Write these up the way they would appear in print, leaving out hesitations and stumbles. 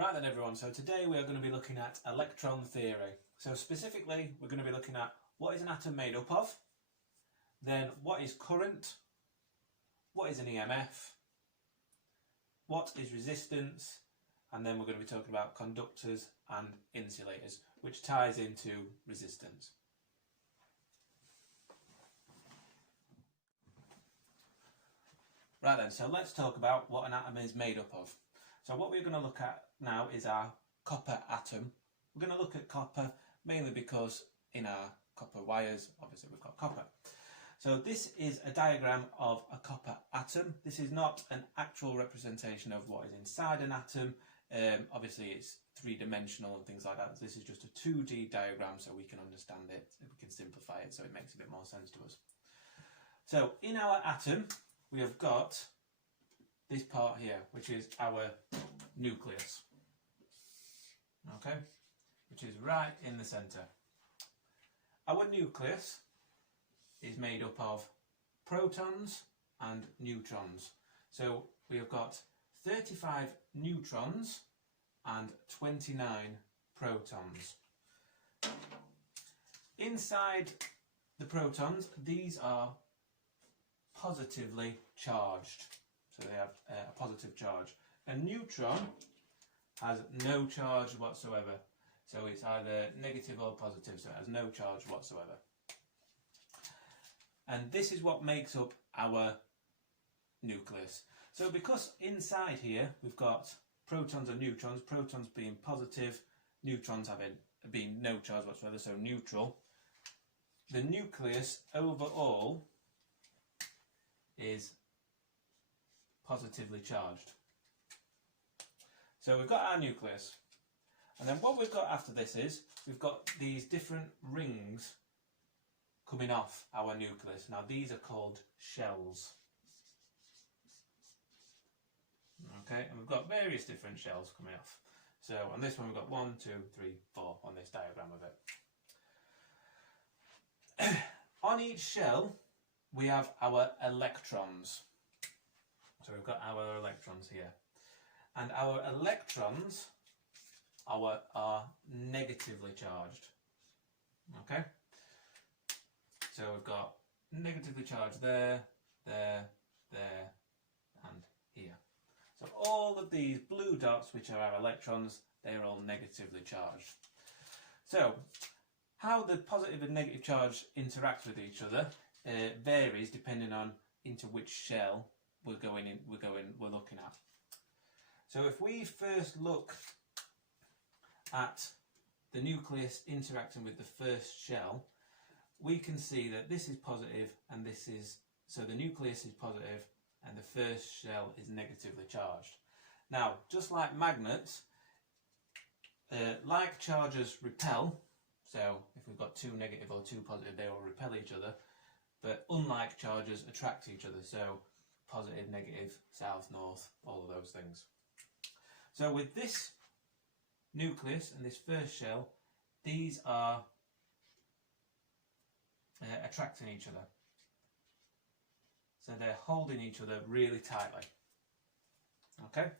Right then everyone, so today we are going to be looking at electron theory. So specifically we're going to be looking at what is an atom made up of, then what is current, what is an EMF, what is resistance, and then we're going to be talking about conductors and insulators, which ties into resistance. Right then, so let's talk about what an atom is made up of. So what we're going to look at now is our copper atom. We're going to look at copper mainly because in our copper wires, obviously we've got copper. So this is a diagram of a copper atom. This is not an actual representation of what is inside an atom. Obviously it's three-dimensional and things like that. This is just a 2D diagram so we can understand it, we can simplify it so it makes a bit more sense to us. So in our atom we have got this part here, which is our nucleus, okay, which is right in the centre. Our nucleus is made up of protons and neutrons. So we have got 35 neutrons and 29 protons. Inside the protons, these are positively charged. So they have a positive charge. A neutron has no charge whatsoever. So it's either negative or positive, so it has no charge whatsoever. And this is what makes up our nucleus. So because inside here we've got protons and neutrons, protons being positive, neutrons being no charge whatsoever, so neutral, the nucleus overall is positively charged. So we've got our nucleus, and then what we've got after this is we've got these different rings coming off our nucleus. Now these are called shells. Okay, and we've got various different shells coming off. So on this one we've got 1, 2, 3, 4 on this diagram of it. On each shell we have our electrons. So we've got our electrons here. And our electrons are negatively charged. Okay? So we've got negatively charged there, there, there, and here. So all of these blue dots, which are our electrons, they're all negatively charged. So how the positive and negative charge interact with each other varies depending on into which shell we're looking at. So if we first look at the nucleus interacting with the first shell, we can see that this is positive and this is, so the nucleus is positive and the first shell is negatively charged. Now, just like magnets, like charges repel, so if we've got two negative or two positive, they will repel each other, but unlike charges attract each other, so positive, negative, south, north, all of those things. So with this nucleus and this first shell, these are attracting each other. So they're holding each other really tightly. Okay?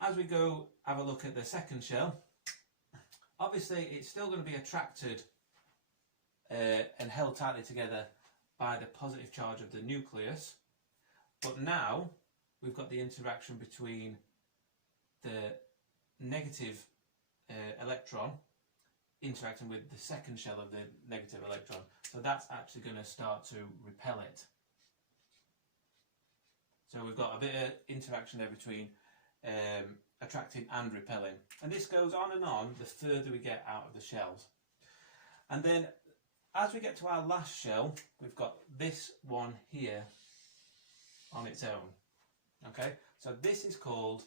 As we go have a look at the second shell, obviously it's still going to be attracted and held tightly together by the positive charge of the nucleus, but now we've got the interaction between the negative electron interacting with the second shell of the negative electron, so that's actually going to start to repel it. So we've got a bit of interaction there between attracting and repelling, and this goes on and on the further we get out of the shells. And then as we get to our last shell, we've got this one here on its own. Okay, so this is called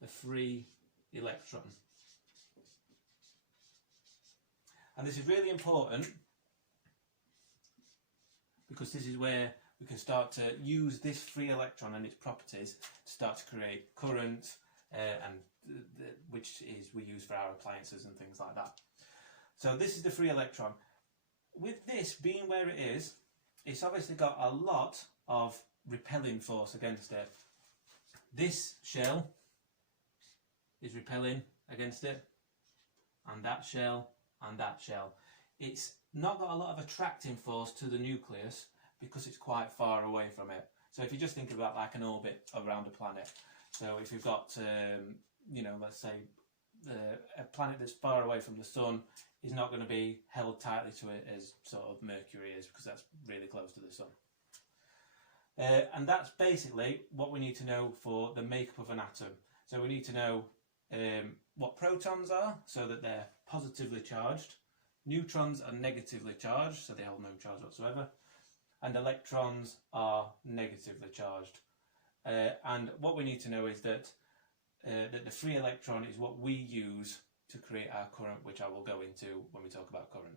the free electron. And this is really important because this is where we can start to use this free electron and its properties to start to create current, which is we use for our appliances and things like that. So this is the free electron. With this being where it is, it's obviously got a lot of repelling force against it. This shell is repelling against it, and that shell, and that shell. It's not got a lot of attracting force to the nucleus because it's quite far away from it. So if you just think about like an orbit around a planet, so if you've got, you know, let's say a planet that's far away from the sun is not going to be held tightly to it as sort of Mercury is, because that's really close to the sun. And that's basically what we need to know for the makeup of an atom. So we need to know what protons are, so that they're positively charged. Neutrons are negatively charged, so they hold no charge whatsoever. And electrons are negatively charged. And what we need to know is that the free electron is what we use to create our current, which I will go into when we talk about current.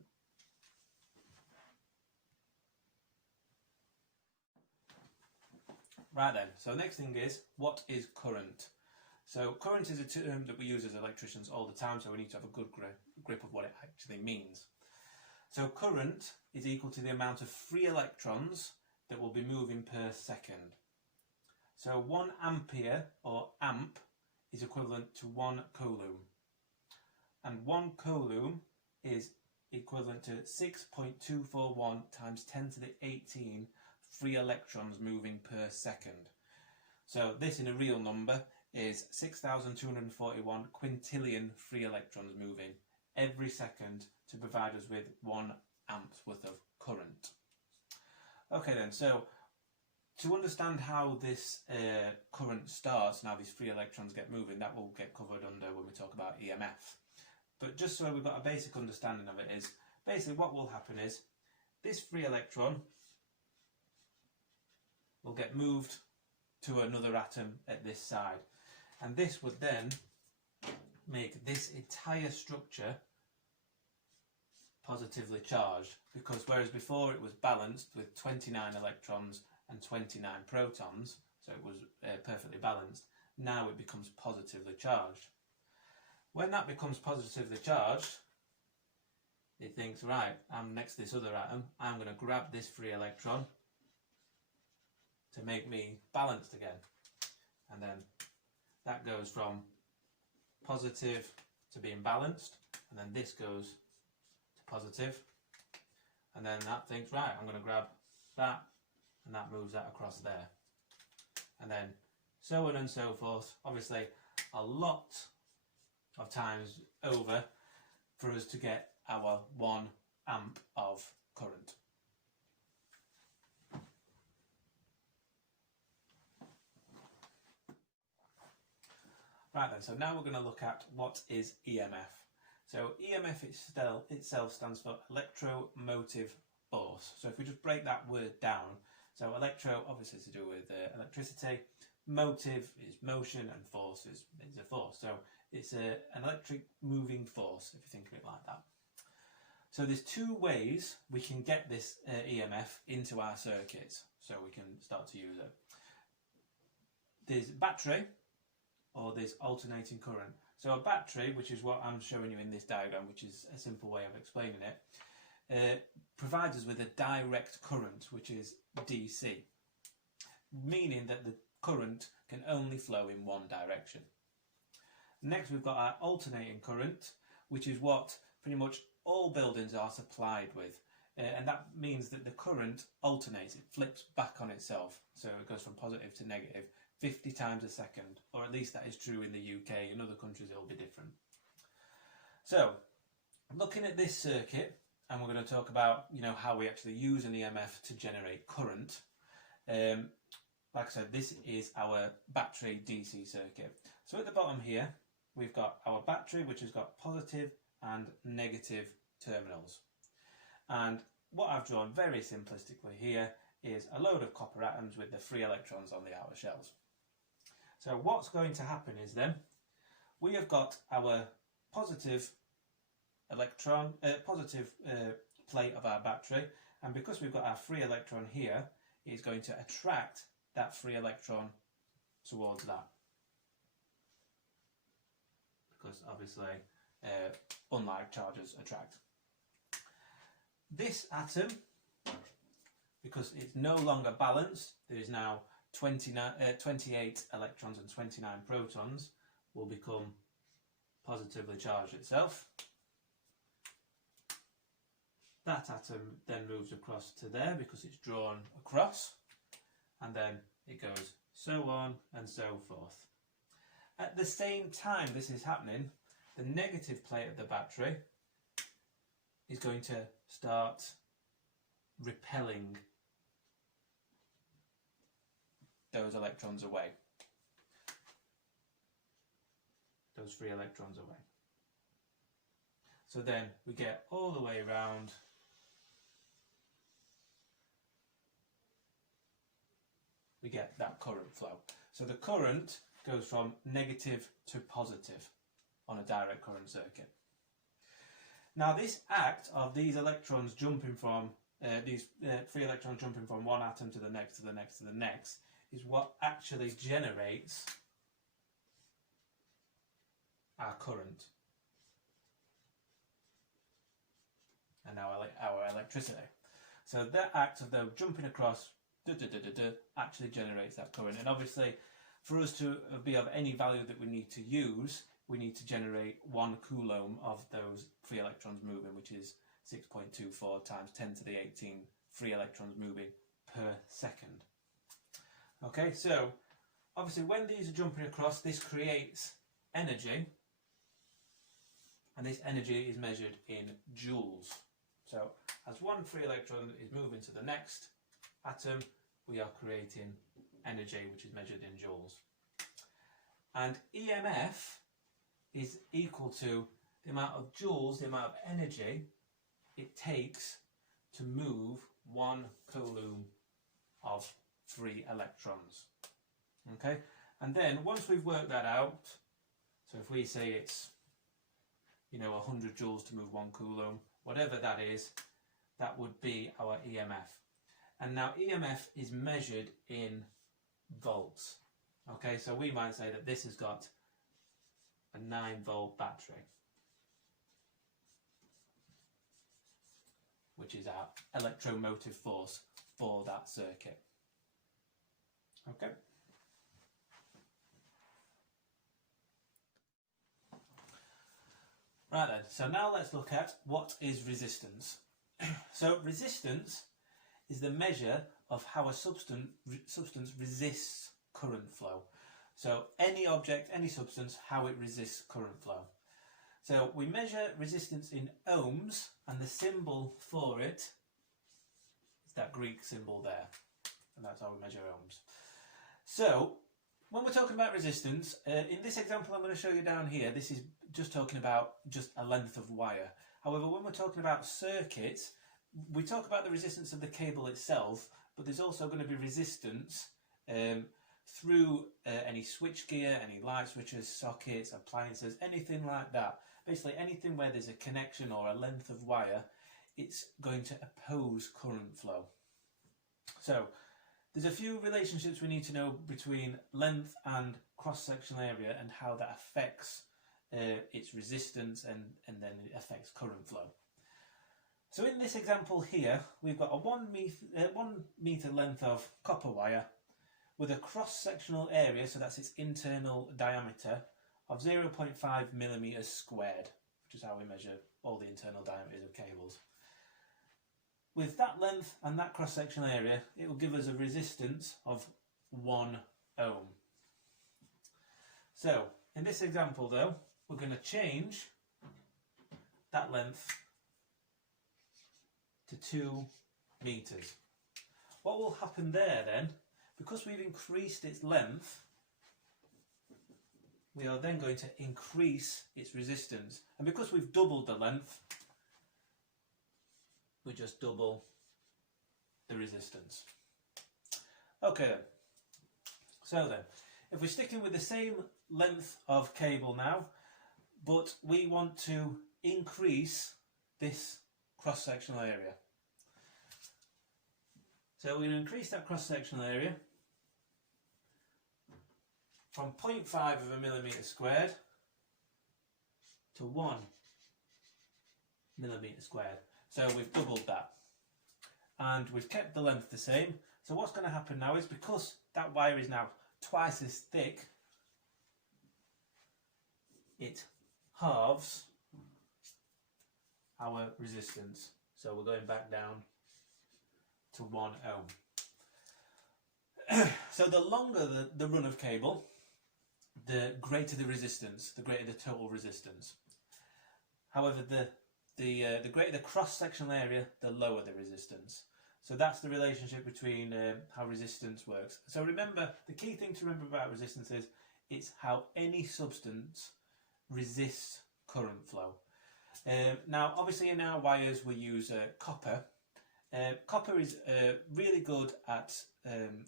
Right then, so the next thing is, what is current? So current is a term that we use as electricians all the time, so we need to have a good grip of what it actually means. So current is equal to the amount of free electrons that will be moving per second. So 1 ampere, or amp, is equivalent to 1 coulomb. And 1 coulomb is equivalent to 6.241 times 10 to the 18 free electrons moving per second. So this in a real number is 6,241 quintillion free electrons moving every second to provide us with 1 amp's worth of current. Okay then, so to understand how this current starts and how these free electrons get moving, that will get covered under when we talk about EMF. But just so we've got a basic understanding of it is, basically what will happen is, this free electron will get moved to another atom at this side. And this would then make this entire structure positively charged, because whereas before it was balanced with 29 electrons and 29 protons, so it was perfectly balanced, now it becomes positively charged. When that becomes positively charged, it thinks, right, I'm next to this other atom, I'm going to grab this free electron to make me balanced again. And then that goes from positive to being balanced, and then this goes to positive, and then that thinks, right, I'm going to grab that, and that moves that across there. And then so on and so forth, obviously a lot of times over for us to get our 1 amp of current. Right then, so now we're going to look at what is EMF. So EMF itself stands for electromotive force. So if we just break that word down, so electro obviously is to do with electricity, motive is motion, and force is a force. So it's an electric moving force, if you think of it like that. So there's 2 ways we can get this EMF into our circuits, so we can start to use it. There's battery, or there's alternating current. So a battery, which is what I'm showing you in this diagram, which is a simple way of explaining it, provides us with a direct current, which is DC, meaning that the current can only flow in one direction. Next we've got our alternating current, which is what pretty much all buildings are supplied with, and that means that the current alternates, it flips back on itself, so it goes from positive to negative 50 times a second, or at least that is true in the UK. In other countries it will be different. So looking at this circuit, and we're going to talk about, you know, how we actually use an EMF to generate current. Like I said, this is our battery DC circuit. So at the bottom here we've got our battery, which has got positive and negative terminals, and what I've drawn very simplistically here is a load of copper atoms with the free electrons on the outer shells. So what's going to happen is then we have got our positive electron, plate of our battery, and because we've got our free electron here, it's going to attract that free electron towards that, because obviously unlike charges attract. This atom, because it's no longer balanced, there is now 28 electrons and 29 protons, will become positively charged itself. That atom then moves across to there because it's drawn across, and then it goes so on and so forth. At the same time this is happening, the negative plate of the battery is going to start repelling those electrons away. Those free electrons away. So then we get all the way around we get that current flow. So the current goes from negative to positive on a direct current circuit. Now this act of these electrons jumping from these free electrons jumping from one atom to the next, to the next, to the next, is what actually generates our current and our electricity. So that act of them jumping across actually generates that current. And obviously, for us to be of any value that we need to use, we need to generate 1 coulomb of those free electrons moving, which is 6.24 times 10 to the 18 free electrons moving per second. Okay, so obviously when these are jumping across, this creates energy, and this energy is measured in joules. So as one free electron is moving to the next atom, we are creating energy which is measured in joules. And EMF is equal to the amount of joules, the amount of energy it takes to move 1 coulomb of free electrons. Okay, and then once we've worked that out, so if we say it's 100 joules to move 1 coulomb, whatever that is, that would be our EMF. And now EMF is measured in volts. Okay, so we might say that this has got a 9-volt battery, which is our electromotive force for that circuit. Okay. Right then, so now let's look at what is resistance. So resistance is the measure of how a substance resists current flow. So any object, any substance, how it resists current flow. So we measure resistance in ohms, and the symbol for it is that Greek symbol there, and that's how we measure ohms. So when we're talking about resistance, in this example I'm going to show you down here, this is just talking about just a length of wire. However, when we're talking about circuits, we talk about the resistance of the cable itself, but there's also going to be resistance through any switchgear, any light switches, sockets, appliances, anything like that. Basically anything where there's a connection or a length of wire, it's going to oppose current flow. So there's a few relationships we need to know between length and cross-sectional area and how that affects its resistance and then it affects current flow. So in this example here, we've got a 1 meter length of copper wire with a cross-sectional area, so that's its internal diameter, of 0.5 millimeters squared, which is how we measure all the internal diameters of cables. With that length and that cross-sectional area, it will give us a resistance of 1 ohm. So in this example though, we're going to change that length to 2 meters. What will happen there then, because we've increased its length, we are then going to increase its resistance. And because we've doubled the length, we just double the resistance. Okay then. So then, if we're sticking with the same length of cable now, but we want to increase this cross-sectional area. So we're going to increase that cross-sectional area from 0.5 of a millimetre squared to 1 millimetre squared. So we've doubled that. And we've kept the length the same. So what's going to happen now is, because that wire is now twice as thick, it halves our resistance. So we're going back down to 1 ohm. So the longer the run of cable, the greater the resistance, the greater the total resistance. However, the greater the cross-sectional area, the lower the resistance. So that's the relationship between how resistance works. So remember, the key thing to remember about resistance is it's how any substance resists current flow. Now, obviously in our wires we use copper. Copper is really good at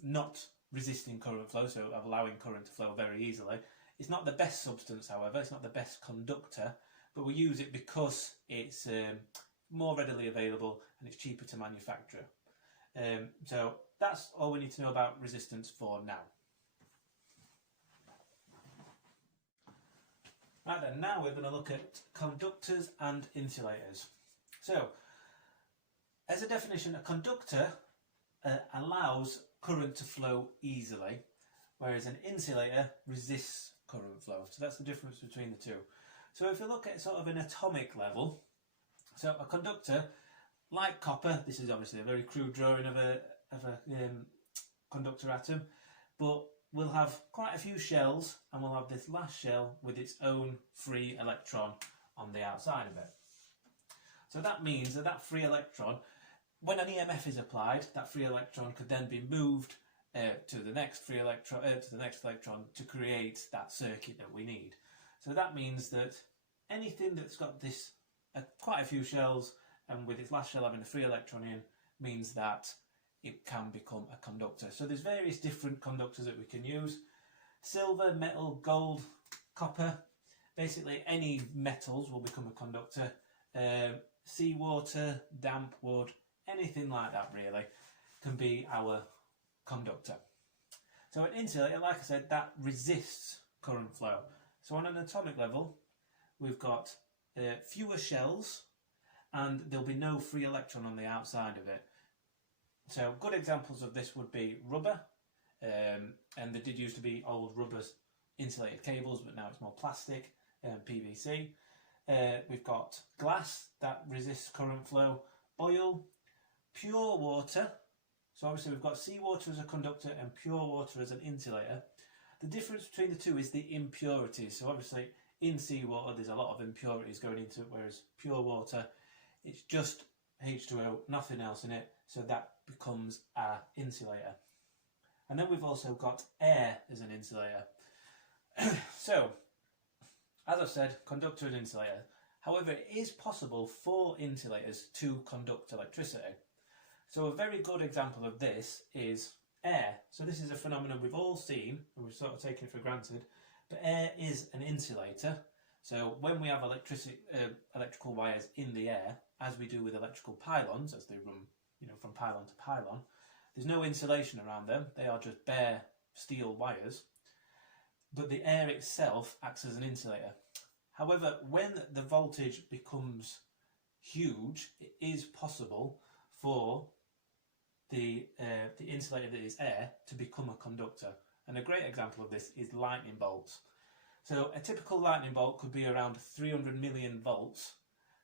not resisting current flow, so allowing current to flow very easily. It's not the best substance, however, it's not the best conductor, but we use it because it's more readily available and it's cheaper to manufacture. So that's all we need to know about resistance for now. Right then, now we're going to look at conductors and insulators. So, as a definition, a conductor allows current to flow easily, whereas an insulator resists current flow. So that's the difference between the two. So if you look at sort of an atomic level, so a conductor, like copper, this is obviously a very crude drawing of a conductor atom, but we'll have quite a few shells, and we'll have this last shell with its own free electron on the outside of it. So that means that that free electron, when an EMF is applied, that free electron could then be moved to the next free electron, to create that circuit that we need. So that means that anything that's got this quite a few shells, and with its last shell having a free electron in, means that it can become a conductor. So there's various different conductors that we can use. Silver, metal, gold, copper, basically any metals will become a conductor. Seawater, damp wood, anything like that really can be our conductor. So an insulator, like I said, that resists current flow. So on an atomic level, we've got fewer shells and there'll be no free electron on the outside of it. So good examples of this would be rubber, and there did used to be old rubber insulated cables, but now it's more plastic and PVC. We've got glass that resists current flow, oil, pure water. So obviously we've got seawater as a conductor and pure water as an insulator. The difference between the two is the impurities. So obviously in seawater there's a lot of impurities going into it, whereas pure water, it's just H2O, nothing else in it, so that becomes our insulator. And then we've also got air as an insulator. So, as I've said, conductor and insulator. However, it is possible for insulators to conduct electricity. So a very good example of this is air. So this is a phenomenon we've all seen, and we've sort of taken it for granted, but air is an insulator. So when we have electrical wires in the air, as we do with electrical pylons, as they run, from pylon to pylon, there's no insulation around them. They are just bare steel wires. But the air itself acts as an insulator. However, when the voltage becomes huge, it is possible for the insulator that is air to become a conductor. And a great example of this is lightning bolts. So a typical lightning bolt could be around 300 million volts.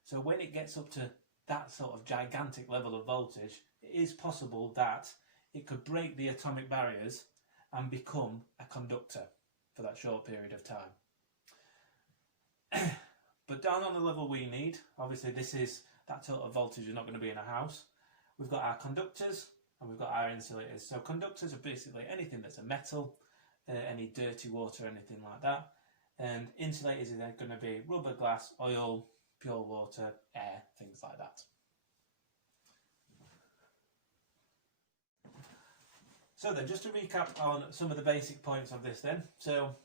So when it gets up to that sort of gigantic level of voltage, it is possible that it could break the atomic barriers and become a conductor for that short period of time. But down on the level we need, obviously that sort of voltage is not going to be in a house. We've got our conductors and we've got our insulators. So conductors are basically anything that's a metal, any dirty water, anything like that. And insulators are going to be rubber, glass, oil, pure water, air, things like that. So then, just to recap on some of the basic points of this then. So,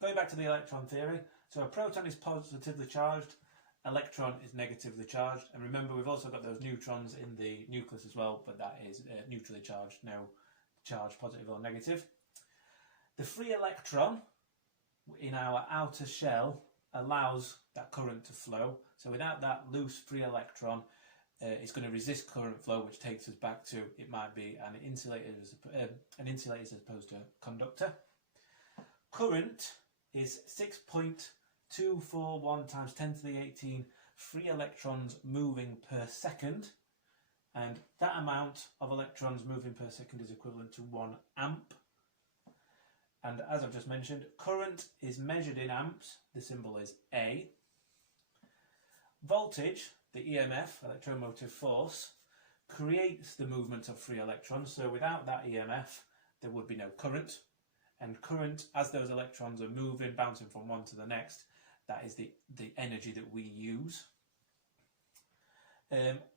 going back to the electron theory. So a proton is positively charged, electron is negatively charged. And remember, we've also got those neutrons in the nucleus as well, but that is neutrally charged, no charge positive or negative. The free electron in our outer shell allows that current to flow. So without that loose free electron, it's going to resist current flow, which takes us back to it might be an insulator as opposed to a conductor. Current is 6.3 241 times 10 to the 18 free electrons moving per second, and that amount of electrons moving per second is equivalent to 1 amp. And as I've just mentioned, current is measured in amps, the symbol is A. Voltage, the EMF, electromotive force, creates the movement of free electrons, so without that EMF there would be no current. And current, as those electrons are moving, bouncing from one to the next, that is the energy that we use.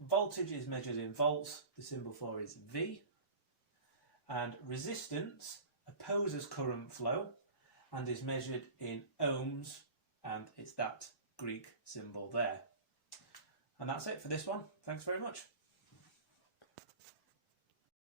Voltage is measured in volts, the symbol for is V. And resistance opposes current flow and is measured in ohms, and it's that Greek symbol there. And that's it for this one. Thanks very much.